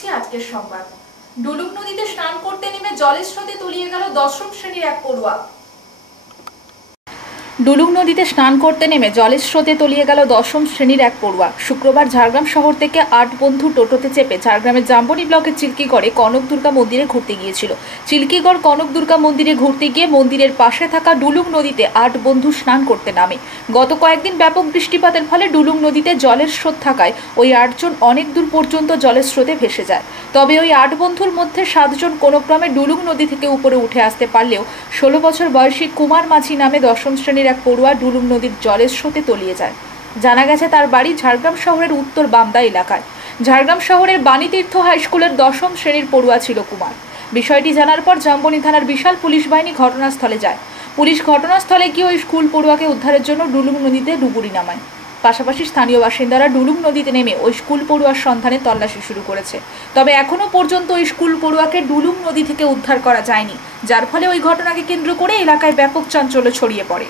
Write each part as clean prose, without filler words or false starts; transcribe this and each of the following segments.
দিচ্ছি আজকের সংবাদ। ডুলুং নদীতে স্নান করতে নেমে জলের স্রোতে তলিয়ে গেল দশম শ্রেণীর এক পড়ুয়া। ডুলুং নদীতে স্নান করতে নেমে জলের স্রোতে তলিয়ে গেল দশম শ্রেণীর এক পড়ুয়া। শুক্রবার ঝাড়গ্রাম শহর থেকে 8 বন্ধু টোটোতে চেপে ঝাড়গ্রামের জাম্বনি ব্লকের চিল্কিগড়ে কনক দুর্গা মন্দিরে ঘুরতে গিয়েছিল। চিল্কিগড় কনক দুর্গা মন্দিরে ঘুরতে গিয়ে মন্দিরের পাশে থাকা ডুলুং নদীতে 8 বন্ধু স্নান করতে নামে। গত কয়েকদিন ব্যাপক বৃষ্টিপাতের ফলে ডুলুং নদীতে জলের স্রোত থাকায় ওই 8 জন অনেক দূর পর্যন্ত জলের স্রোতে ভেসে যায়। তবে ওই 8 বন্ধুর মধ্যে 7 জন কোনোক্রমে ডুলুং নদী থেকে উপরে উঠে আসতে পারলেও 16 বছর বয়সী কুমার মাঝি নামে দশম শ্রেণীর এক পড়ুয়া ডুলুং নদীর জলের স্রোতে তলিয়ে যায়। জানা গেছে তার বাড়ি ঝাড়গ্রাম শহরের উত্তর বামদা এলাকায়। ঝাড়গ্রাম শহরের বাণীতীর্থ হাই স্কুলের দশম শ্রেণীর পড়ুয়া ছিল কুমার। বিষয়টি জানার পর জাম্বনি থানার বিশাল পুলিশ বাহিনী ঘটনাস্থলে যায়। পুলিশ ঘটনাস্থলে গিয়ে ওই স্কুল পড়ুয়াকে উদ্ধারের জন্য ডুলুং নদীতে ডুবুরি নামায়। পাশাপাশি স্থানীয় বাসিন্দারা ডুলুং নদীতে নেমে ওই স্কুল পড়ুয়ার সন্ধানে তল্লাশি শুরু করেছে। তবে এখনো পর্যন্ত ওই স্কুল পড়ুয়াকে ডুলুং নদী থেকে উদ্ধার করা যায়নি, যার ফলে ওই ঘটনাকে কেন্দ্র করে এলাকায় ব্যাপক চাঞ্চল্য ছড়িয়ে পড়ে।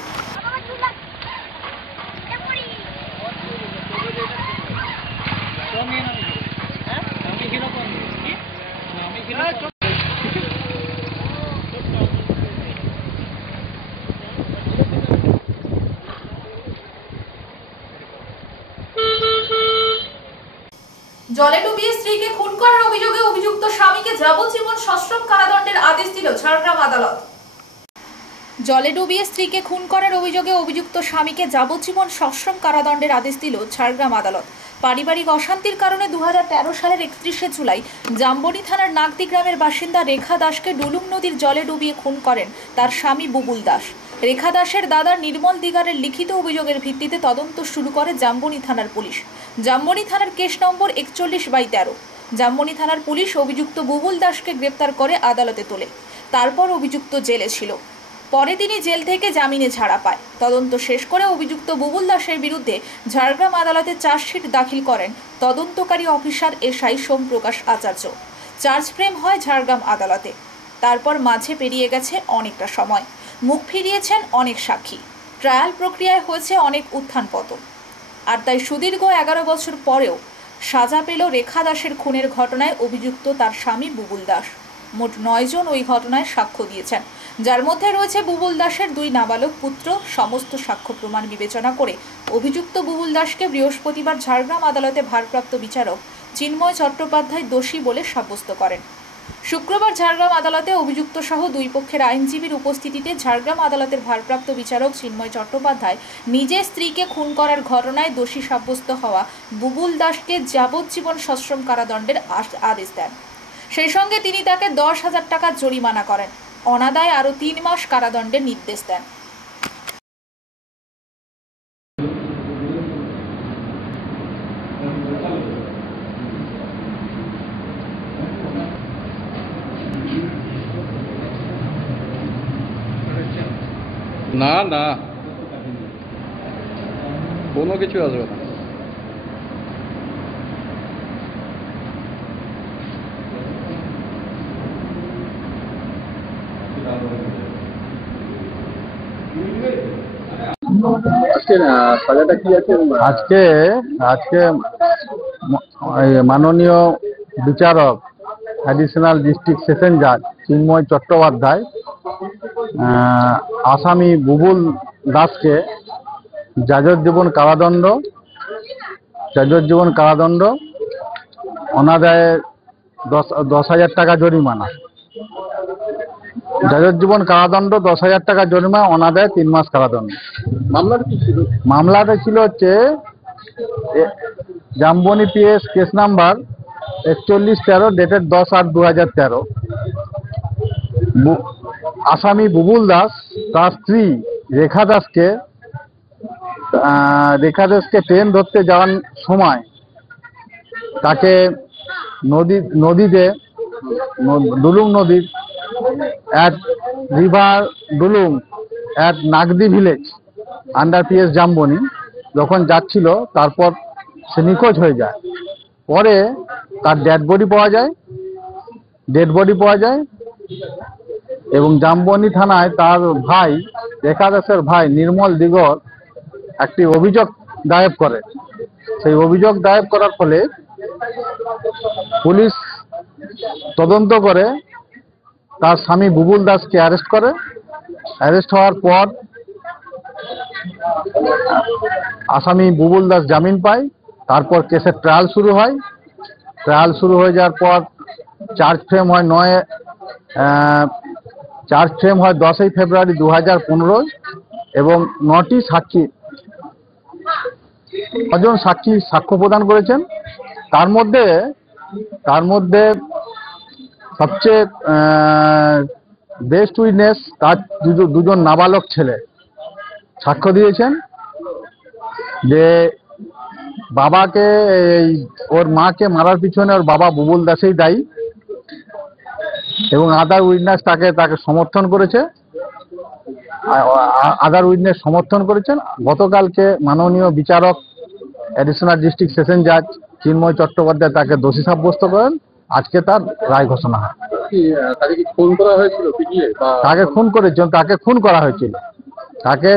জলে ডুবিয়ে স্ত্রীকে খুন করার অভিযোগে অভিযুক্ত স্বামীকে যাবজ্জীবন সশ্রম কারাদণ্ডের আদেশ দিল ঝাড়গ্রাম আদালত। জলে ডুবিয়ে স্ত্রীকে খুন করার অভিযোগে অভিযুক্ত স্বামীকে যাবজ্জীবন সশ্রম কারাদণ্ডের আদেশ দিল ঝাড়গ্রাম আদালত। পারিবারিক অশান্তির কারণে 2013 সালের 31শে জুলাই জাম্বনি থানার নাগদি গ্রামের বাসিন্দা রেখা দাসকে ডুলুং নদীর জলে ডুবিয়ে খুন করেন তার স্বামী বুবুল দাস। রেখা দাসের দাদা নির্মল দিগারের লিখিত অভিযোগের ভিত্তিতে তদন্ত শুরু করে জাম্বনি থানার পুলিশ। জাম্বনি থানার কেস নম্বর 41/13। জাম্বনি থানার পুলিশ অভিযুক্ত বুবুল দাসকে গ্রেপ্তার করে আদালতে তোলে। তারপর অভিযুক্ত জেলে ছিল। পরে তিনি জেল থেকে জামিনে ছাড়া পায়। তদন্ত শেষ করে অভিযুক্ত বুবুল দাসের বিরুদ্ধে ঝাড়গ্রাম আদালতে চার্জশিট দাখিল করেন তদন্তকারী অফিসার এসআই সোমপ্রকাশ আচার্য। চার্জ ফ্রেম হয় ঝাড়গ্রাম আদালতে। তারপর মাঝে পেরিয়ে গেছে অনেকটা সময়, মুখ ফিরিয়েছেন অনেক সাক্ষী, ট্রায়াল প্রক্রিয়ায় হয়েছে অনেক উত্থান পতন। আর তাই সুদীর্ঘ 11 বছর পরেও সাজা পেল রেখা দাসের খুনের ঘটনায় অভিযুক্ত তার স্বামী বুবুল দাস। মোট 9 জন ওই ঘটনায় সাক্ষ্য দিয়েছেন, যার মধ্যে রয়েছে বুবুল দাসের 2 নাবালক পুত্র। সমস্ত সাক্ষ্য প্রমাণ বিবেচনা করে অভিযুক্ত বুবুল দাসকে বৃহস্পতিবার ঝাড়গ্রাম আদালতে ভারপ্রাপ্ত বিচারক চিন্ময় চট্টোপাধ্যায় দোষী বলে সাব্যস্ত করেন। শুক্রবার ঝাড়গ্রাম আদালতে অভিযুক্ত সহ 2 পক্ষের আইনজীবীর উপস্থিতিতে ঝাড়গ্রাম আদালতের ভারপ্রাপ্ত বিচারক চিন্ময় চট্টোপাধ্যায় নিজের স্ত্রীকে খুন করার ঘটনায় দোষী সাব্যস্ত হওয়া বুবুল দাসকে যাবজ্জীবন সশ্রম কারাদণ্ডের আদেশ দেন। সেই সঙ্গে তিনি তাকে 10,000 টাকা জরিমানা করেন। অনাদায়ে আরও 3 মাস কারাদণ্ডের নির্দেশ দেন। না না, কোনো কিছু আসবে না। আজকে মাননীয় বিচারক অ্যাডিশনাল ডিস্ট্রিক্ট সেশন জাজ চিন্ময় চট্টোপাধ্যায় আসামি বুবুল দাসকে যাবজ্জীবন কারাদণ্ড অনাদায়ে 10,000 টাকা জরিমানা, যাবজ্জীবন কারাদণ্ড 10,000 টাকা জরিমানা, অনাদায়ে 3 মাস কারাদণ্ড। মামলাটা ছিল হচ্ছে Zamboni PS case number 4113 dated 10/8/2013। আসামি বুবুল দাস তার স্ত্রী রেখা দাসকে ট্রেন ধরতে যাওয়ার সময় তাকে নদীতে ডুলুং নদীর at river Dulung at নাগদি village under PS Zamboni যখন যাচ্ছিল, তারপর সে নিখোঁজ হয়ে যায়। পরে তার ডেড বডি পাওয়া যায় এবং জাম্বনি থানায় তার ভাই রেখা দাসের ভাই নির্মল দিগর একটি অভিযোগ দায়ের করে। সেই অভিযোগ দায়ের করার ফলে পুলিশ তদন্ত করে তার স্বামী বুবুল দাসকে অ্যারেস্ট করে। অ্যারেস্ট হওয়ার পর আসামি বুবুল দাস জামিন পায়। তারপর কেসের ট্রায়াল শুরু হয়। ট্রায়াল শুরু হয়ে যাওয়ার পর চার্জ ফ্রেম হয় 10ই ফেব্রুয়ারি 2015 এবং 9টি সাক্ষী 9জন সাক্ষী সাক্ষ্য প্রদান করেছেন। তার মধ্যে সবচেয়ে বেস্ট উইটনেস তার দুজন নাবালক ছেলে সাক্ষ্য দিয়েছেন যে বাবাকে ওর মাকে মারার পিছনে ওর বাবা বুবুল দাসই দায়ী এবং আদার উইটনেস তাকে সমর্থন করেছে। গতকালকে মাননীয় বিচারক অ্যাডিশনাল ডিস্ট্রিক্ট সেশন জাজ চিন্ময় চট্টোপাধ্যায় তাকে দোষী সাব্যস্ত করেন। আজকে তার রায় ঘোষণা হয়। তাকে খুন করা হয়েছিল পিটিয়ে? তাকে খুন করা হয়েছিল। তাকে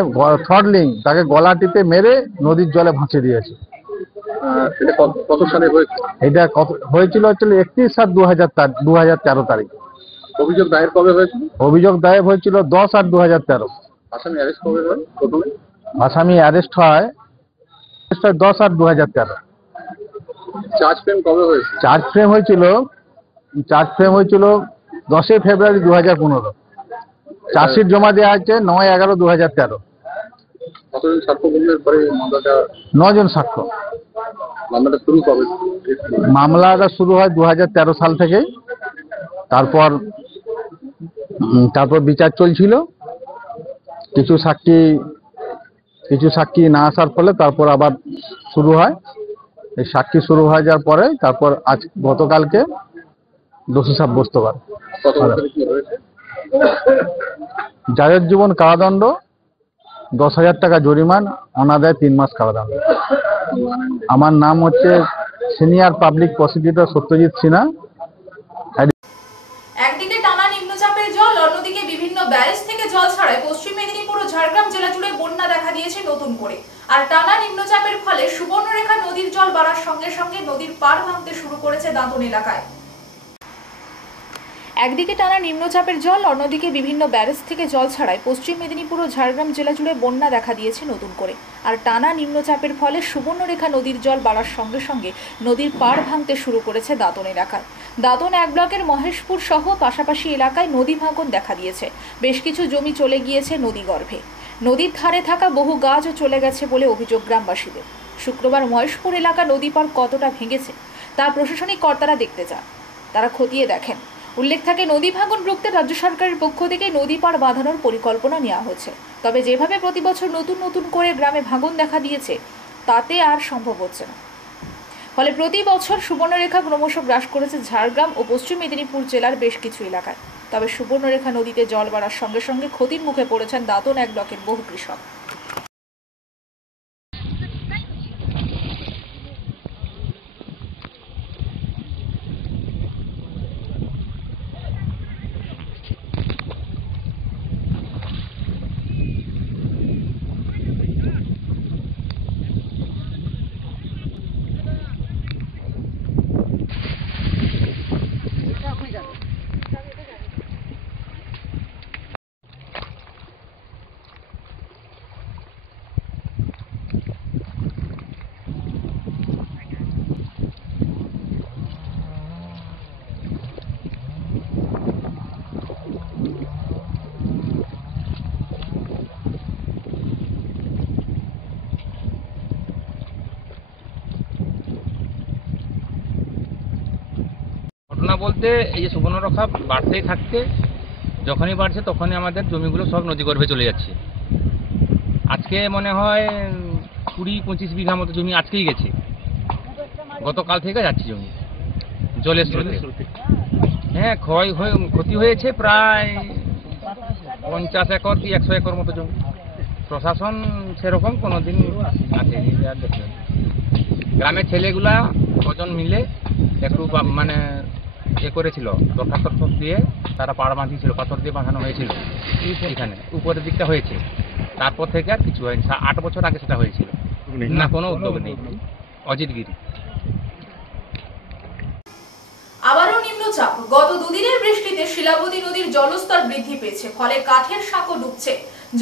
থ্রটলিং, তাকে গলা টিপে মেরে নদীর জলে ভাসিয়ে দিয়েছে। এটা কত সালে হয়েছে? এটা হয়েছিল 31/7/2013 তারিখ। অভিযোগ দায়ের কবে হয়েছিল? অভিযোগ দায়ের হয়েছিল 10/8/2013। আসামি অ্যারেস্ট কবে হয় প্রথমে? আসামি অ্যারেস্ট হয় 10/8/2013। চার্জ ফ্রেম কবে হয়েছে? চার্জ ফ্রেম হয়েছিল 10ই ফেব্রুয়ারি 2015। চার্জশিট জমা দেওয়া আছে 9/11/2013। কতজন সাক্ষ্য বললেন পরে মামলাটা? 9জন সাক্ষ্য। মামলাটা শুরু কবে? মামলাটা শুরু হয় 2013 সাল থেকেই। তারপর বিচার চলছিল। কিছু সাক্ষী না আসার ফলে তারপর আবার শুরু হয়। এই সাক্ষী শুরু হয়ে যাওয়ার পরে তারপর গতকালকে দোষী সাব্যস্ত করে। কত বছরে কি হয়েছে? যাবজ্জীবন কারাদণ্ড, 10,000 টাকা জরিমানা, অনাদায়ে 3 মাস কারাদণ্ড। আমার নাম হচ্ছে senior public prosecutor Satyajit Sinha. একদিকে টানা নিম্নচাপের জল, অন্যদিকে বিভিন্ন ব্যারেজ থেকে জল ছাড়ায় পশ্চিম মেদিনীপুর ও ঝাড়গ্রাম জেলা জুড়ে বন্যা দেখা দিয়েছে নতুন করে। আর টানা নিম্নচাপের ফলে সুবর্ণরেখা নদীর জল বাড়ার সঙ্গে সঙ্গে নদীর পাড় ভাঙতে শুরু করেছে দাঁতন এলাকায়। একদিকে টানা নিম্নচাপের জল, অন্যদিকে বিভিন্ন ব্যারেজ থেকে জল ছাড়ায় পশ্চিম মেদিনীপুর ও ঝাড়গ্রাম জেলা জুড়ে বন্যা দেখা দিয়েছে নতুন করে। আর টানা নিম্নচাপের ফলে সুবর্ণরেখা নদীর জল বাড়ার সঙ্গে সঙ্গে নদীর পাড় ভাঙতে শুরু করেছে দাঁতন এলাকায়। দাঁতন 1 ব্লকের মহেশপুর সহ পাশাপাশি এলাকায় নদী ভাঙন দেখা দিয়েছে। বেশ কিছু জমি চলে গিয়েছে নদীগর্ভে। নদীর ধারে থাকা বহু গাছও চলে গেছে বলে অভিযোগ গ্রামবাসীদের। শুক্রবার মহেশপুর এলাকা নদী পাড় কতটা ভেঙেছে তা প্রশাসনিক কর্তারা দেখতে যান। তারা খতিয়ে দেখেন। উল্লেখ থাকে, নদী ভাঙন রুখতে রাজ্য সরকারের পক্ষ থেকে নদী পাড় বাঁধানোর পরিকল্পনা নেওয়া হয়েছে। তবে যেভাবে প্রতি বছর নতুন করে গ্রামে ভাঙন দেখা দিয়েছে তাতে আর সম্ভব হচ্ছে না। ফলে প্রতি বছর সুবর্ণরেখা ক্রমশ গ্রাস করেছে ঝাড়গ্রাম ও পশ্চিম মেদিনীপুর জেলার বেশ কিছু এলাকায়। তবে সুবর্ণরেখা নদীতে জল বাড়ার সঙ্গে সঙ্গে ক্ষতির মুখে পড়েছেন দাঁতন 1 ব্লকের বহু কৃষক। ঘটনা বলতে এই যে সুবর্ণরেখা বাড়তেই থাকতে যখনই বাড়ছে তখনই আমাদের জমিগুলো সব নদীগর্ভে চলে যাচ্ছে। আজকে মনে হয় 20-25 বিঘা মতো জমি আজকেই গেছে। গতকাল থেকে যাচ্ছে জমি জলের স্রোতে। হ্যাঁ, ক্ষতি হয়েছে প্রায় 50 একর কি 100 একর মতো জমি। প্রশাসন সেরকম কোনোদিন আসেনি। গ্রামের ছেলেগুলা কজন মিলে একটু মানে করেছিল, দরখাস্ত দিয়ে তারা পাড় বাঁধিয়েছিল, পাথর দিয়ে বাঁধানো হয়েছিল। এখানে উপরের দিকটা হয়েছে, তারপর থেকে আর কিছু হয়নি। 8 বছর আগে সেটা হয়েছিল না, কোনো উদ্যোগ নেই। অজিত গিরি। আবারও নিম্ন নিম্নচাপ গত দুদিনের বৃষ্টিতে শিলাবতী নদীর জলস্তর বৃদ্ধি পেয়েছে, ফলে কাঠের সাঁকো ডুবছে।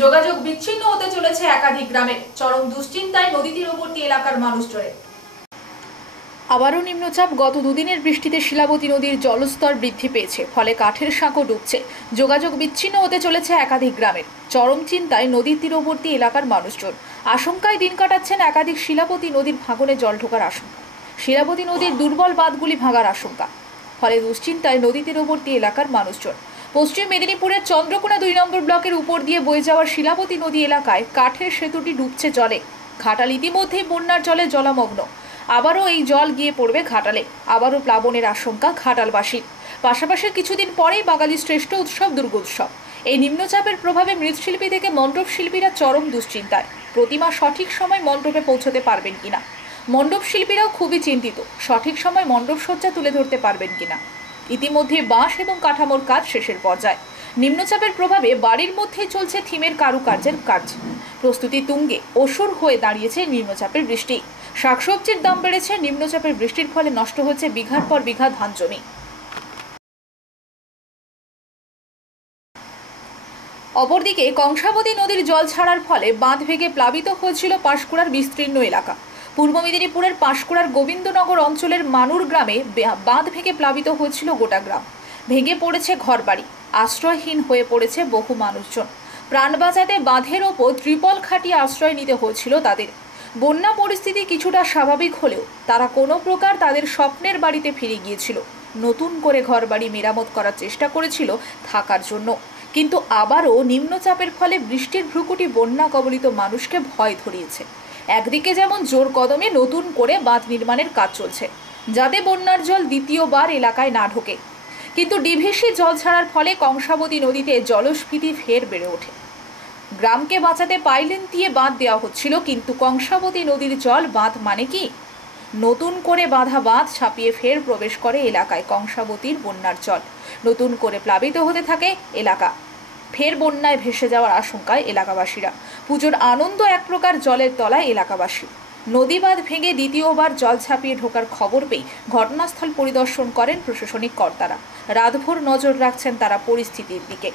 যোগাযোগ বিচ্ছিন্ন হতে চলেছে একাধিক গ্রামে। চরম দুশ্চিন্তায় নদী তীরবর্তী এলাকার মানুষজনের। আবারও নিম্নচাপ গত দুদিনের বৃষ্টিতে শিলাবতী নদীর জলস্তর বৃদ্ধি পেয়েছে, ফলে কাঠের সাঁকো ডুবছে। যোগাযোগ বিচ্ছিন্ন হতে চলেছে একাধিক গ্রামের। চরম চিন্তায় নদীর তীরবর্তী এলাকার মানুষজন। আশঙ্কায় দিন কাটাচ্ছেন একাধিক। শিলাবতী নদীর ভাঙনে জল ঢোকার আশঙ্কা, শিলাবতী নদীর দুর্বল বাঁধগুলি ভাঙার আশঙ্কা, ফলে দুশ্চিন্তায় নদী তীরবর্তী এলাকার মানুষজন। পশ্চিম মেদিনীপুরের চন্দ্রকোনা 2 নম্বর ব্লকের উপর দিয়ে বয়ে যাওয়া শিলাবতী নদী এলাকায় কাঠের সেতুটি ডুবছে জলে। ঘাটাল ইতিমধ্যেই বন্যার জলে জলমগ্ন। আবারও এই জল গিয়ে পড়বে ঘাটালে। আবারও প্লাবনের আশঙ্কা ঘাটালবাসীর। পাশাপাশি কিছুদিন পরেই বাঙালির শ্রেষ্ঠ উৎসব দুর্গোৎসব। এই নিম্নচাপের প্রভাবে মৃৎশিল্পী থেকে মণ্ডপ শিল্পীরা চরম দুশ্চিন্তায়। প্রতিমা সঠিক সময় মণ্ডপে পৌঁছতে পারবেন কিনা। মণ্ডপ শিল্পীরাও খুবই চিন্তিত, সঠিক সময় মণ্ডপ সজ্জা তুলে ধরতে পারবেন কিনা। ইতিমধ্যে বাঁশ এবং কাঠামোর কাজ শেষের পর্যায়ে। নিম্নচাপের প্রভাবে বাড়ির মধ্যেই চলছে থিমের কারুকার্যের কাজ। প্রস্তুতি তুঙ্গে। অসুর হয়ে দাঁড়িয়েছে নিম্নচাপের বৃষ্টি। শাকসবজির দাম বেড়েছে। নিম্নচাপের বৃষ্টির ফলে নষ্ট হচ্ছে বিঘার পর বিঘা ধান জমি। অপরদিকে কংসাবতী নদীর জল ছাড়ার ফলে বাঁধ ভেঙে প্লাবিত হয়েছিল পাঁশকুড়ার বিস্তীর্ণ এলাকা। পূর্ব মেদিনীপুরের পাঁশকুড়ার গোবিন্দনগর অঞ্চলের মানুর গ্রামে বাঁধ ভেঙে প্লাবিত হয়েছিল গোটা গ্রাম। ভেঙে পড়েছে ঘরবাড়ি, আশ্রয়হীন হয়ে পড়েছে বহু মানুষজন। প্রাণ বাঁচাতে বাঁধের ওপর ত্রিপল খাটিয়ে আশ্রয় নিতে হয়েছিল তাদের। বন্যা পরিস্থিতি কিছুটা স্বাভাবিক হলেও তারা কোনো প্রকার তাদের স্বপ্নের বাড়িতে ফিরে গিয়েছিল। নতুন করে ঘরবাড়ি মেরামত করার চেষ্টা করেছিল থাকার জন্য। কিন্তু আবারও নিম্নচাপের ফলে বৃষ্টির ভ্রুকুটি বন্যা কবলিত মানুষকে ভয় ধরিয়েছে। একদিকে যেমন জোর কদমে নতুন করে বাঁধ নির্মাণের কাজ চলছে, যাতে বন্যার জল দ্বিতীয়বার এলাকায় না ঢোকে। কিন্তু ডিভিসি জল ছাড়ার ফলে কংসাবতী নদীতে জলস্ফীতি ফের বেড়ে ওঠে। গ্রামকে বাঁচাতে পাইলেন দিয়ে বাঁধ দেওয়া হচ্ছিল, কিন্তু কংসাবতী নদীর জল বাঁধ মানে কি? নতুন করে বাঁধা বাঁধ ছাপিয়ে ফের প্রবেশ করে এলাকায় কংসাবতীর বন্যার জল। নতুন করে প্লাবিত হতে থাকে এলাকা। ফের বন্যায় ভেসে যাওয়ার আশঙ্কায় এলাকাবাসীরা। পুজোর আনন্দ এক প্রকার জলের তলায় এলাকাবাসী। নদী বাঁধ ভেঙে দ্বিতীয়বার জল ছাপিয়ে ঢোকার খবর পেয়ে ঘটনাস্থল পরিদর্শন করেন প্রশাসনিক কর্তারা। রাতভর নজর রাখছেন তারা পরিস্থিতির দিকে।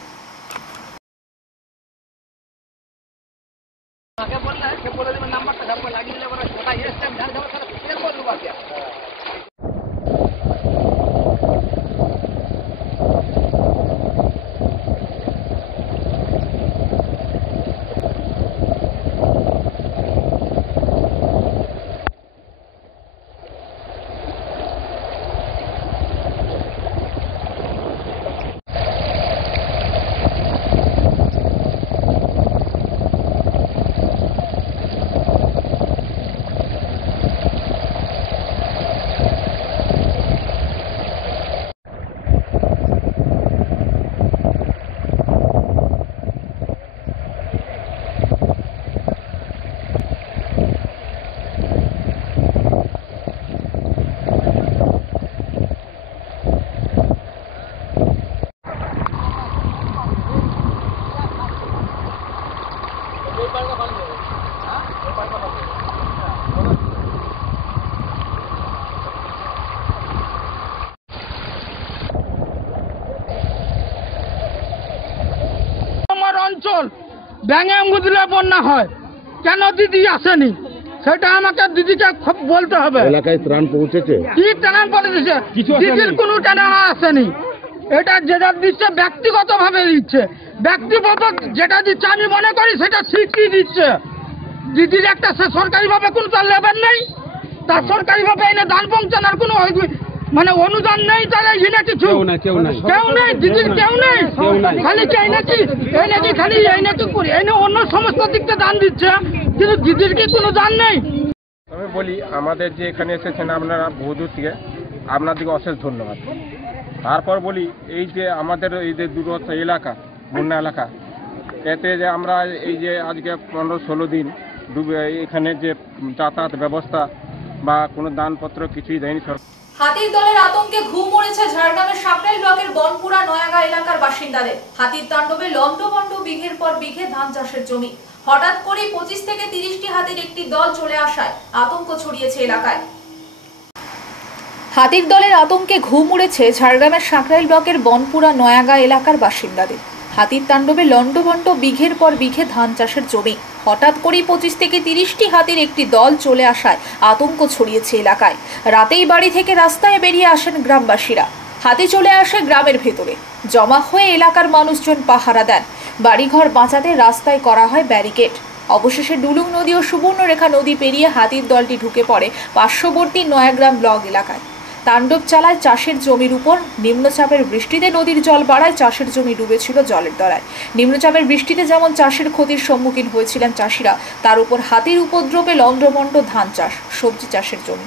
অঞ্চল ব্যাঙে মুদলে বন্যা হয়, কেন দিদি আসেনি সেটা আমাকে দিদিকে খুব বলতে হবে। এলাকায় ত্রাণ পৌঁছেছে? কি ত্রাণ পৌঁছেছে? দিদির কোনো ত্রাণ আসেনি। এটা যেটা দিচ্ছে ব্যক্তিগতভাবে দিচ্ছে। ব্যক্তিগত যেটা দিচ্ছে আমি মনে করি সেটা ঠিকই দিচ্ছে। দিদির একটা সরকারিভাবে কোনো তার লেবেল নেই, তার সরকারিভাবে এনে দান পৌঁছানোর কোনো মানে অনুদান নেই, তারা এনে কিছু কেউ নেই, দিদির কেউ নেই। খালি এনেছি খালি এনেছি করি এনে অন্য সমস্ত দিকতে দান দিচ্ছে, কিন্তু দিদির কি কোনো দান নেই? আমি বলি আমাদের যে এখানে এসেছেন আপনারা বহুদূর থেকে, আপনাদেরকে অশেষ ধন্যবাদ। তারপর বলি এই যে আমাদের এই যে দূরস্থ এলাকা বন্যা এলাকা, এতে যে আমরা এই যে আজকে 15-16 দিন ডুবে এখানে যে যাতায়াত ব্যবস্থা বা কোনো দানপত্র কিছুই দেয়নি সরকার। হাতির দলের আতঙ্কে ঘুম উড়েছে ঝাড়গ্রামের সাকরাইল ব্লকের বনপুরা নয়াগা এলাকার বাসিন্দাদের। হাতির তাণ্ডবে লন্ডভন্ড বিঘের পর বিঘে ধান চাষের জমি। হঠাৎ করে 25 থেকে 30টি হাতির একটি দল চলে আসায় আতঙ্ক ছড়িয়েছে এলাকায়। হাতির দলের আতঙ্কে ঘুম উড়েছে ঝাড়গ্রামের সাঁকরাইল ব্লকের বনপুরা নয়াগা এলাকার বাসিন্দাদের। হাতির তাণ্ডবে লণ্ডভণ্ড বিঘের পর বিঘে ধান চাষের জমি। হঠাৎ করেই 25 থেকে 30টি হাতির একটি দল চলে আসায় আতঙ্ক ছড়িয়েছে এলাকায়। রাতেই বাড়ি থেকে রাস্তায় বেরিয়ে আসেন গ্রামবাসীরা। হাতি চলে আসে গ্রামের ভেতরে, জমা হয়ে এলাকার মানুষজন পাহারা দেন। বাড়িঘর বাঁচাতে রাস্তায় করা হয় ব্যারিকেড। অবশেষে ডুলুং নদী ও সুবর্ণরেখা নদী পেরিয়ে হাতির দলটি ঢুকে পড়ে পার্শ্ববর্তী নয়াগ্রাম ব্লক এলাকায়। তাণ্ডব চালায় চাষের জমির উপর। নিম্নচাপের বৃষ্টিতে নদীর জল বাড়ায় চাষের জমি ডুবেছিল জলের তলায়। নিম্নচাপের বৃষ্টিতে যেমন চাষের ক্ষতির সম্মুখীন হয়েছিলেন চাষিরা, তার উপর হাতির উপদ্রবে লণ্ডভণ্ড ধান চাষ, সবজি চাষের জমি।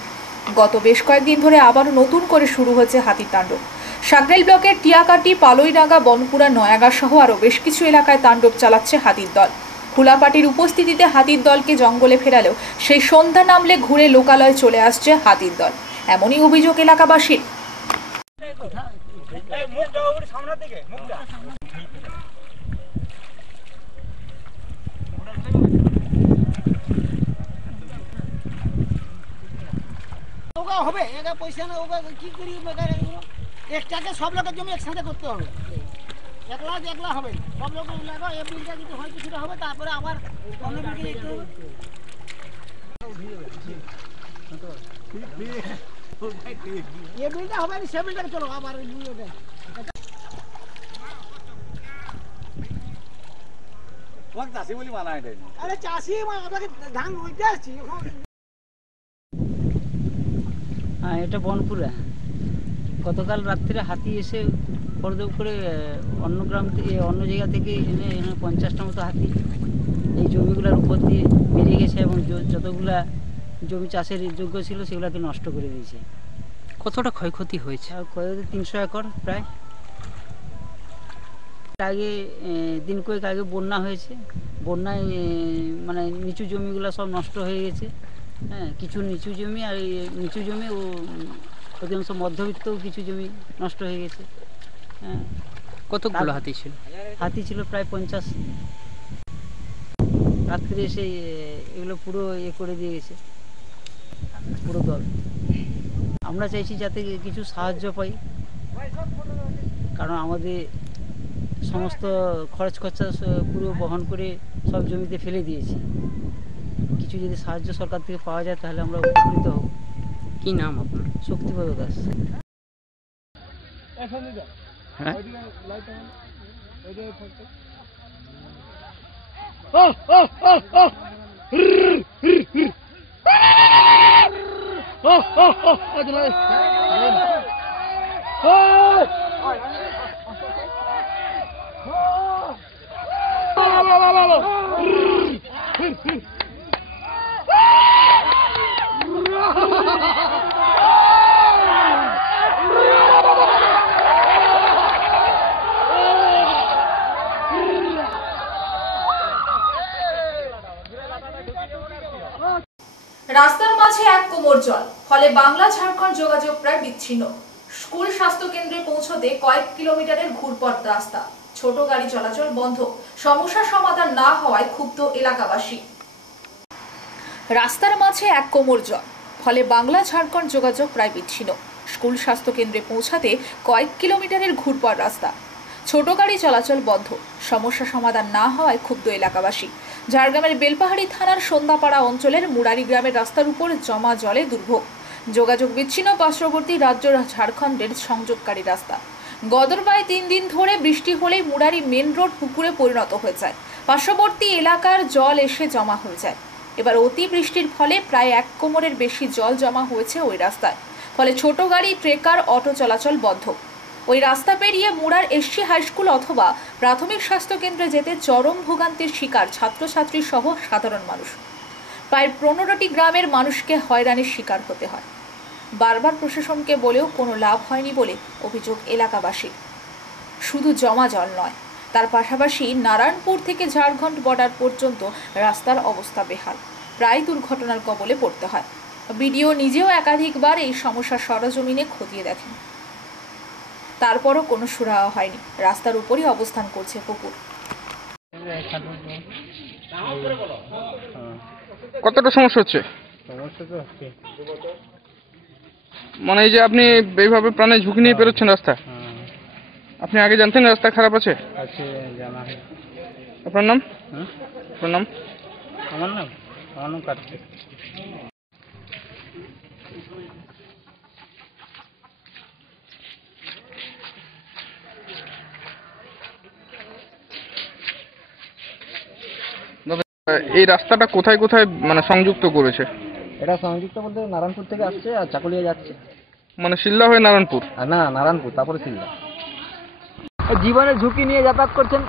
গত বেশ কয়েকদিন ধরে আবারও নতুন করে শুরু হয়েছে হাতির তাণ্ডব। সাঁকরাইল ব্লকের টিয়াকাটি, পালইনাগা, বনপুরা, নয়াগা সহ আরও বেশ কিছু এলাকায় তাণ্ডব চালাচ্ছে হাতির দল। হুলাপাটির উপস্থিতিতে হাতির দলকে জঙ্গলে ফেরালেও সেই সন্ধ্যা নামলে ঘুরে লোকালয়ে চলে আসছে হাতির দল, এমনই অভিযোগ এলাকাবাসীর। হবে এটা পয়সা না ওকে কি করি একটাকে সব লোকের জমি একসাথে করতে হবে। একলা হবে সব লোক লাগাও, এই বিলটা যদি হয় কিছুটা হবে, তারপরে আবার অন্য বিলকে যেতে হবে। এই বিলটা হবে না, সে বিলটাকে চলো আবার চাষি বলি মানা। আরে চাষি আমাকে ধান রইতে আসছি এখন। হ্যাঁ, এটা বনপুরা। গতকাল রাত্রে হাতি এসে খড়দৌড় করে অন্য গ্রাম থেকে, অন্য জায়গা থেকে এনে 50টা মতো হাতি এই জমিগুলোর উপর দিয়ে বেরিয়ে গেছে এবং যতগুলা জমি চাষের যোগ্য ছিল সেগুলোকে নষ্ট করে দিয়েছে। কতটা ক্ষয়ক্ষতি হয়েছে? ক্ষয়ক্ষতি 300 একর প্রায়। আগে দিন কয়েক আগে বন্যা হয়েছে, বন্যায় মানে নিচু জমিগুলো সব নষ্ট হয়ে গেছে। হ্যাঁ, কিছু নিচু জমি আর নিচু জমি ও অধিকাংশ মধ্যবিত্ত কিছু জমি নষ্ট হয়ে গেছে। হ্যাঁ। কতগুলো হাতি ছিল? হাতি ছিল প্রায় 50। রাত্রে এসে এগুলো পুরো করে দিয়ে গেছে পুরো দল। আমরা চাইছি যাতে কিছু সাহায্য পাই, কারণ আমাদের সমস্ত খরচ খরচা পুরো বহন করে সব জমিতে ফেলে দিয়েছি। কিছু যদি সাহায্য সরকার থেকে পাওয়া যায় তাহলে আমরা উপকৃত হব। কি নাম আপনার? শক্তিপদ দাস। রাস্তার মাঝে এক কোমর জল, ফলে বাংলা ঝাড়খণ্ড যোগাযোগ প্রায় বিচ্ছিন্ন। স্কুল স্বাস্থ্য কেন্দ্রে পৌঁছতে কয়েক কিলোমিটারের ঘুরপথ রাস্তা, ছোট গাড়ি চলাচল বন্ধ। সমস্যার সমাধান না হওয়ায় ক্ষুব্ধ এলাকাবাসী। রাস্তার মাঝে এক কোমর জল, ফলে বাংলা ঝাড়খণ্ড যোগাযোগ প্রায় বিচ্ছিন্ন। স্কুল স্বাস্থ্য কেন্দ্রে পৌঁছাতে কয়েক কিলোমিটারের ঘুরপথ রাস্তা, ছোট গাড়ি চলাচল বন্ধ। সমস্যা সমাধান না হওয়ায় ক্ষুব্ধ এলাকাবাসী। ঝাড়গ্রামের বেলপাহাড়ি থানার সন্ধ্যাপাড়া অঞ্চলের মুরারি গ্রামের রাস্তার উপর জমা জলে দুর্ভোগ। যোগাযোগ বিচ্ছিন্ন পার্শ্ববর্তী রাজ্য ঝাড়খণ্ডের সংযোগকারী রাস্তা। গদরবায় 3 দিন ধরে বৃষ্টি হলেই মুরারি মেন রোড পুকুরে পরিণত হয়ে যায়। পার্শ্ববর্তী এলাকার জল এসে জমা হয়ে যায়। এবার অতি বৃষ্টির ফলে প্রায় 1 কোমরের বেশি জল জমা হয়েছে ওই রাস্তায়, ফলে ছোট গাড়ি, ট্রেকার, অটো চলাচল বন্ধ। ওই রাস্তা পেরিয়ে মুরার এসসি হাই স্কুল অথবা প্রাথমিক স্বাস্থ্য কেন্দ্রে যেতে চরম ভোগান্তির শিকার ছাত্রছাত্রী সহ সাধারণ মানুষ। প্রায় 15টি গ্রামের মানুষকে হয়রানির শিকার হতে হয়। বারবার প্রশাসনকে বলেও কোনো লাভ হয়নি বলে অভিযোগ এলাকাবাসীর। শুধু জমা জল নয়, তার পাশাপাশি নারায়ণপুর থেকে ঝাড়খণ্ড বর্ডার পর্যন্ত রাস্তার অবস্থা বেহাল, প্রায় দুর্ঘটনার কবলে পড়তে হয়। বিডিও নিজেও একাধিকবার এই সমস্যা সরজমিনে খতিয়ে দেখেন, তারপরও কোনো সুরাহা হয়নি। রাস্তার উপরই অবস্থান করছে পুকুর। কতটা সমস্যা হচ্ছে? মানে এই যে আপনি এইভাবে প্রাণের ঝুঁকি নিয়ে পেরোচ্ছেন রাস্তা, আপনি আগে জানতেন রাস্তা খারাপ আছে? আছে জানা হয়। আপনার নাম? আপনার নাম? আমার নাম কার্তিক। এই রাস্তাটা কোথায় কোথায় মানে সংযুক্ত করেছে? এটা সংযুক্ত বলতে নারায়ণপুর থেকে আসছে আর চাকুলিয়া যাচ্ছে। মানে শিলদা হয়ে নারায়ণপুর? না, নারায়ণপুর তারপরে শিলদা। জীবনের ঝুঁকি নিয়ে যাতায়াত করছেন।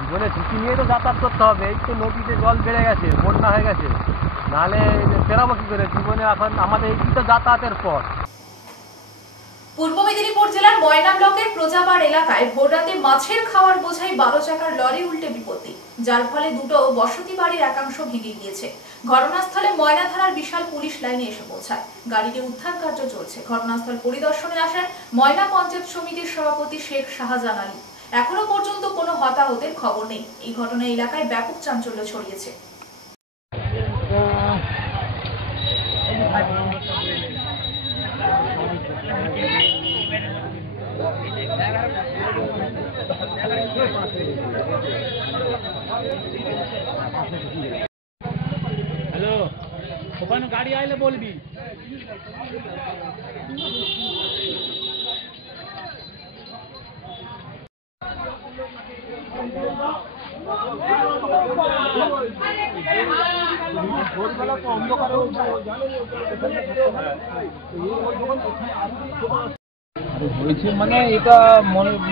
জীবনের ঝুঁকি নিয়ে তো যাতায়াত করতে হবে। এই তো নদীতে জল বেড়ে গেছে, বন্যা হয়ে গেছে, নাহলে পেরাবো কি করে? জীবনে এখন আমাদের এই তো যাতায়াতের পথ। পূর্ব মেদিনীপুর জেলার ময়না ব্লকের প্রজাপাড় এলাকায় ভোররাতে মাছের খাওয়ার বোঝাই 12 চাকার লরি উল্টে বিপত্তি, যার ফলে দুটো বসতি বাড়ির একাংশ ভেঙে গিয়েছে। ঘটনাস্থলে ময়না থানার বিশাল পুলিশ লাইনে এসে পৌঁছায়। গাড়িটি উদ্ধার কার্য চলছে। ঘটনাস্থল পরিদর্শনে আসেন ময়না পঞ্চায়েত সমিতির সভাপতি শেখ শাহজাহান আলী। এখনো পর্যন্ত কোনো হতাহতের খবর নেই। এই ঘটনায় এলাকায় ব্যাপক চাঞ্চল্য ছড়িয়েছে। হ্যালো, ওখানে গাড়ি আইলে বলবি। হয়েছে মানে এটা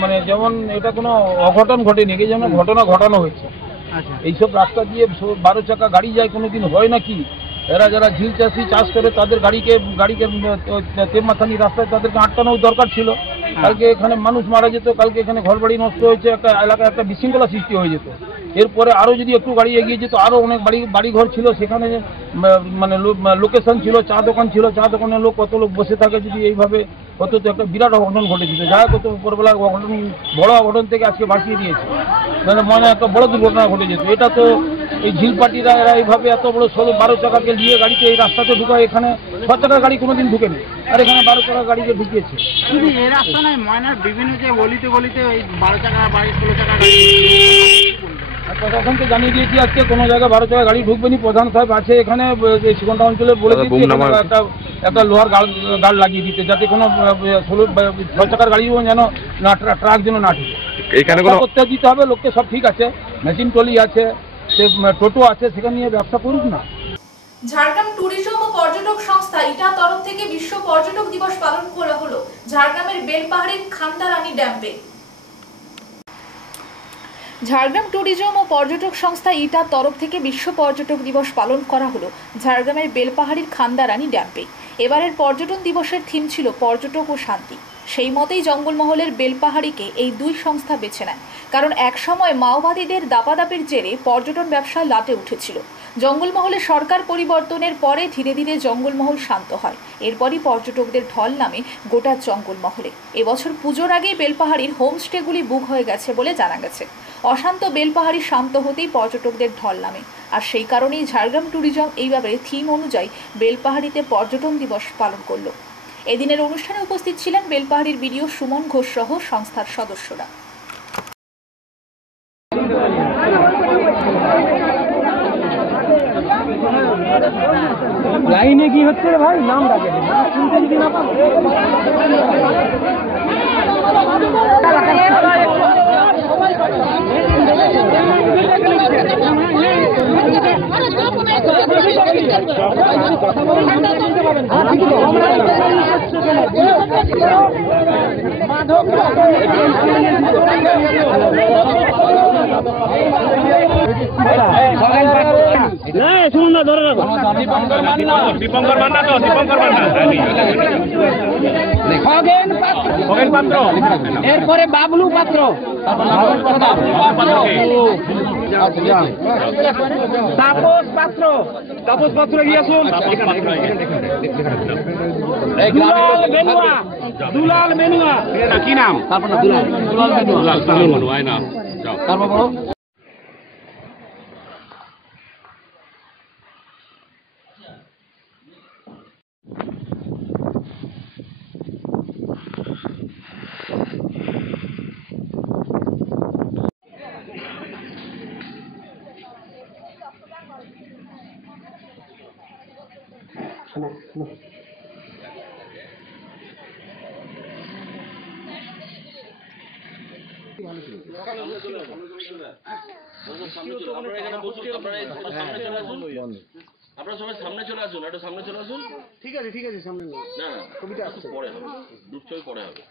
মানে যেমন এটা কোনো অঘটন ঘটেনি, এই যেমন ঘটনা ঘটানো হয়েছে। এইসব রাস্তা দিয়ে 12 চাকা গাড়ি যায় কোনোদিন হয় নাকি? এরা যারা ঝিল চাষি চাষ করে তাদের গাড়িকে তেমমাথানি রাস্তায় তাদেরকে আটকানোর দরকার ছিল। কালকে এখানে মানুষ মারা যেত, কালকে এখানে ঘরবাড়ি নষ্ট হয়েছে, একটা এলাকায় একটা বিশৃঙ্খলা সৃষ্টি হয়ে যেত। এরপরে আরও যদি একটু গাড়ি এগিয়ে যেত, আরও অনেক বাড়িঘর ছিল, সেখানে মানে লোকেশন ছিল, চা দোকান ছিল, চা দোকানের লোক কত লোক বসে থাকে, যদি এইভাবে হতো তো একটা বিরাট অঘটন ঘটে দিত। যাই কত উপরবেলা অঘটন, বড় অঘটন থেকে আজকে বাঁচিয়ে দিয়েছে, মানে মনে একটা বড় দুর্ঘটনা ঘটে যেত। এটা তো এই ঝিলপাটিরা এরা এইভাবে এত বড় 12 চাকাকে নিয়ে গাড়িতে এই রাস্তাতে ঢুকায়, এখানে 6 চাকার গাড়ি কোনোদিন ঢুকেনি, আর এখানে 12 চাকার গাড়িকে ঢুকিয়েছে। শুধু এই রাস্তা নয়, ময়নার বিভিন্ন যে গলিতে গলিতে ওই 12 চাকা 16 চাকা গাড়ি। আর প্রশাসনকে জানিয়ে দিয়েছি আজকে কোনো জায়গায় 12 চাকা গাড়ি ঢুকবে না। প্রধান সাহেব আছে এখানে সীমান্ত অঞ্চলে, বলে দিচ্ছি একটা লোহার গার্ড লাগিয়ে দিতে, যাতে কোনো 6 চাকার গাড়িও যেন না, ট্রাক যেন না ঢুকে। এখানে করতে দিতে হবে লোককে। সব ঠিক আছে, মেশিন টলি আছে, টোটো আছে, সেখানে নিয়ে ব্যবসা করুক না। ঝাড়গ্রাম ট্যুরিজম ও পর্যটক সংস্থা ইটা তরফ থেকে বিশ্ব পর্যটক দিবস পালন করা হলো ঝাড়গ্রামের বেলপাহাড়ির খান্দারানী ড্যামে। ঝাড়গ্রাম ট্যুরিজম ও পর্যটক সংস্থা ইটার তরফ থেকে বিশ্ব পর্যটক দিবস পালন করা হলো ঝাড়গ্রামের বেলপাহাড়ির খান্দারানী ড্যামে। এবারের পর্যটন দিবসের থিম ছিল পর্যটক ও শান্তি। সেই মতেই জঙ্গলমহলের বেলপাহাড়িকে এই দুই সংস্থা বেছে নেয়, কারণ একসময় মাওবাদীদের দাপাদাপির জেরে পর্যটন ব্যবসা লাটে উঠেছিল। জঙ্গলমহলে সরকার পরিবর্তনের পরে ধীরে ধীরে জঙ্গলমহল শান্ত হয়। এরপরই পর্যটকদের ঢল নামে গোটা জঙ্গলমহলে। এবছর পুজোর আগেই বেলপাহাড়ির হোমস্টেগুলি বুক হয়ে গেছে বলে জানা গেছে। অশান্ত বেলপাহাড়ি শান্ত হতেই পর্যটকদের ঢল নামে, আর সেই কারণেই ঝাড়গ্রাম ট্যুরিজম এইভাবে থিম অনুযায়ী বেলপাহাড়িতে পর্যটন দিবস পালন করল। এদিনের অনুষ্ঠানে উপস্থিত ছিলেন বেলপাহাড়ির বিডিও সুমন ঘোষ সহ সংস্থার সদস্যরা। লাইনে কি হচ্ছে রে ভাই? নাম ডাকে শুনতে যদি না পাবো। শুনুন না, ধরে রাখো। দীপঙ্কর মান্না তো, দীপঙ্কর মান্না, খগেন পাত্র, এরপরে বাবলু পাত্র, তাপস পাত্র, তাপস পাত্র গিয়ে আসুন, দুলাল বেনুয়া, দুলাল বেনুয়া, কি নাম? দুলাল বেনুয়া নাম। তারপর আপনারা সবাই সামনে চলে আসুন, একটু সামনে চলে আসুন। ঠিক আছে সামনে না ছবিটা আসছে পরে হবে, গ্রুপ ছবি পরে হবে।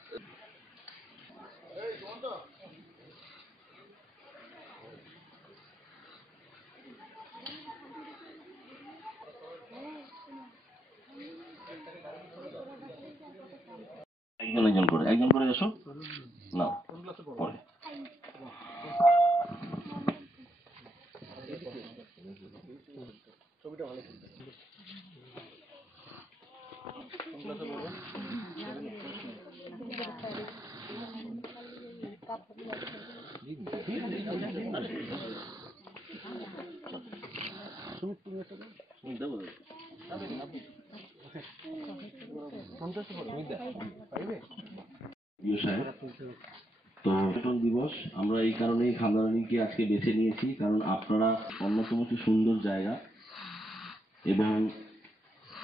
একজন করে এসো না পরে। তো পর্যটন দিবস আমরা এই কারণেই খান্দারানীকে আজকে বেছে নিয়েছি, কারণ আপনারা অন্যতম একটি সুন্দর জায়গা এবং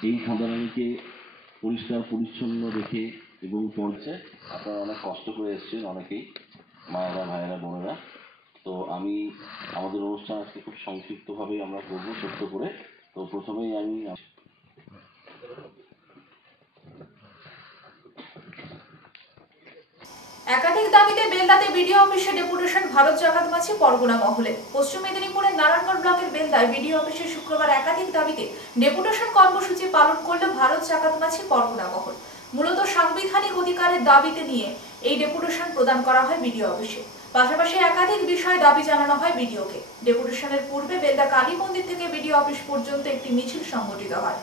এই খান্দারানীকে পরিষ্কার পরিচ্ছন্ন রেখে এবং পর্যায়ে আপনারা অনেক কষ্ট করে এসেছেন অনেকেই, মায়েরা ভাইয়েরা বোনেরা। তো আমি আমাদের অনুষ্ঠান আজকে খুব সংক্ষিপ্তভাবেই আমরা করবো ছোট্ট করে। তো প্রথমেই আমি একাধিক দাবিতে বেলদাতে বিডিও অফিসে ডেপুটেশন ভারত জাকাত মাঝি পরগনা মহলে। পশ্চিম মেদিনীপুরের নারায়ণগড় ব্লকের বেলদায় বিডিও অফিসে শুক্রবার একাধিক দাবিতে ডেপুটেশন কর্মসূচি পালন করল ভারত জাকাত মাঝি পরগনা মহল। মূলত সাংবিধানিক অধিকারের দাবিতে নিয়ে এই ডেপুটেশন প্রদান করা হয় বিডিও অফিসে। পাশাপাশি একাধিক বিষয়ে দাবি জানানো হয় বিডিওকে। ডেপুটেশনের পূর্বে বেলদা কালী মন্দির থেকে বিডিও অফিস পর্যন্ত একটি মিছিল সংগঠিত হয়।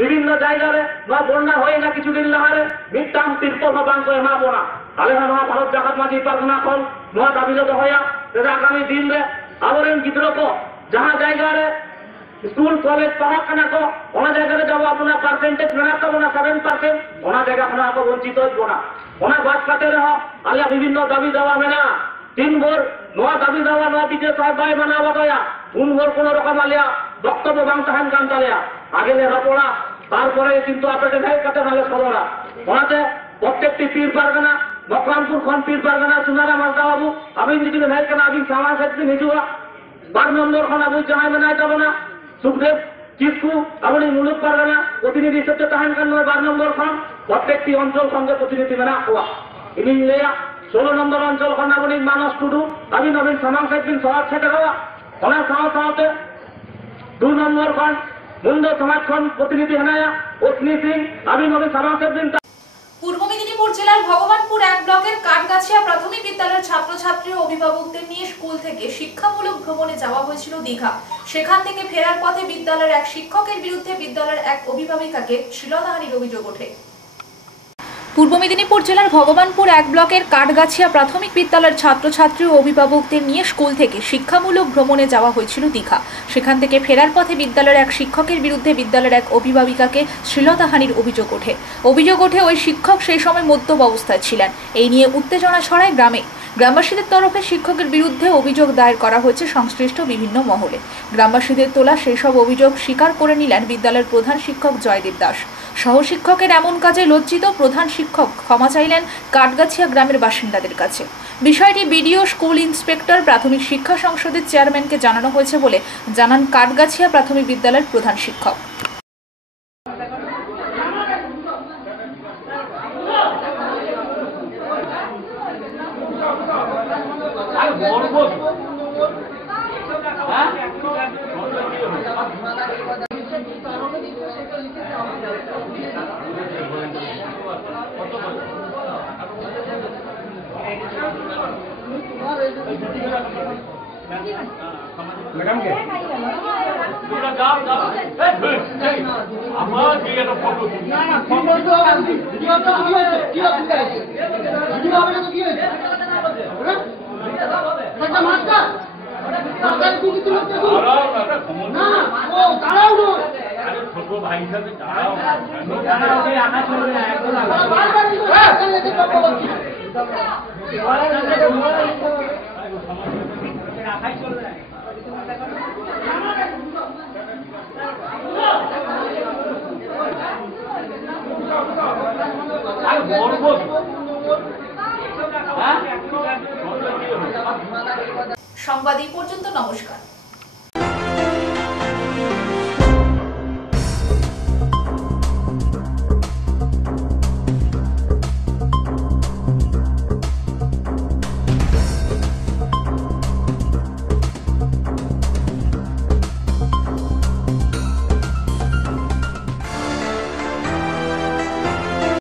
বিভিন্ন জায়গায় বা বন্যা হয়ে না কিছুদিন লাহারে মিটাং তিরপল বাং করে মা বোনা আলে নয়া ভারত জাকাত মাঝি প্রার্থনা কল নয়া দাবিগত হইয়া আগামী দিন রে আবরেন গিদ্র को जहां জায়গা রে स्कूल कॉलेज पढ़ा कना को ओना जगह रे जब अपना परसेंटेज मेना तो ना 7% ओना जगह खना को वंचित हो बोना ओना बात करते रहो आले विभिन्न दाबी दावा मेना 3 भोर नया दाबी दावा नया बीजे साहब भाई माना बताया 3 भोर कोन रकम आलिया বক্তব্য বাং তাহান কান তালিয়া আগে লে রপড়া তারপরে কিন্তু আপনাদের ভাই কত ভালো খবরা ওনাতে প্রত্যেকটি পীর পারগানা মকরামপুর খন পীর পারগানা সুনারা মালদা বাবু আমি যদি ভাই কেন আমি সমাজ সাথে নিজুয়া 12 নম্বর খন আবু জাহাই মেনাই যাব না সুখদেব চিফু আপনি মুলুক পারগানা প্রতিনিধি হিসেবে তাহান কান 12 নম্বর খন প্রত্যেকটি অঞ্চল সঙ্গে প্রতিনিধি মেনা হওয়া ইনি লেয়া 16 নম্বর অঞ্চল খন আপনি মানস টুডু আমি নবীন সমাজ সাথে সমাজ ছেটে দেওয়া ওনার সাথে 2 নম্বর খন মুন্ডো সমাজ খন প্রতিনিধি হেনায়া অগ্নি সিং আমি নবীন সমাজ সাথে। পূর্ব মেদিনীপুর জেলার ভগবানপুর 1 ব্লকের কাঠগাছিয়া প্রাথমিক বিদ্যালয়ের ছাত্রছাত্রী ও অভিভাবকদের নিয়ে স্কুল থেকে শিক্ষামূলক ভ্রমণে যাওয়া হয়েছিল দীঘা। সেখান থেকে ফেরার পথে বিদ্যালয়ের এক শিক্ষকের বিরুদ্ধে বিদ্যালয়ের এক অভিভাবিকাকে শ্লীলতাহানির অভিযোগ ওঠে। পূর্ব মেদিনীপুর জেলার ভগবানপুর 1 ব্লকের কাঠগাছিয়া প্রাথমিক বিদ্যালয়ের ছাত্রছাত্রী ও অভিভাবকদের নিয়ে স্কুল থেকে শিক্ষামূলক ভ্রমণে যাওয়া হয়েছিল দীঘা। সেখান থেকে ফেরার পথে বিদ্যালয়ের এক শিক্ষকের বিরুদ্ধে বিদ্যালয়ের এক অভিভাবিকাকে শ্লীলতাহানির অভিযোগ ওঠে। ওই শিক্ষক সেই সময় মদ্যপ অবস্থায় ছিলেন। এই নিয়ে উত্তেজনা ছড়ায় গ্রামে। গ্রামবাসীদের তরফে শিক্ষকের বিরুদ্ধে অভিযোগ দায়ের করা হয়েছে সংশ্লিষ্ট বিভিন্ন মহলে। গ্রামবাসীদের তোলা সেই সব অভিযোগ স্বীকার করে নিলেন বিদ্যালয়ের প্রধান শিক্ষক জয়দেব দাস। সহশিক্ষকের এমন কাজে লজ্জিত প্রধান শিক্ষক ক্ষমা চাইলেন কাঠগাছিয়া গ্রামের বাসিন্দাদের কাছে। বিষয়টি বিডিও, স্কুল ইন্সপেক্টর, প্রাথমিক শিক্ষা সংসদের চেয়ারম্যানকে জানানো হয়েছে বলে জানান কাঠগাছিয়া প্রাথমিক বিদ্যালয়ের প্রধান শিক্ষক। मैडम के আমার কি একটা ফটো না না ফটো তো ভিডিও তো হবে কি হবে ভিডিও হবে না তো কি হবে ছোট ভাই হিসাবে দাঁড়াও সংবাদ এই পর্যন্ত। নমস্কার।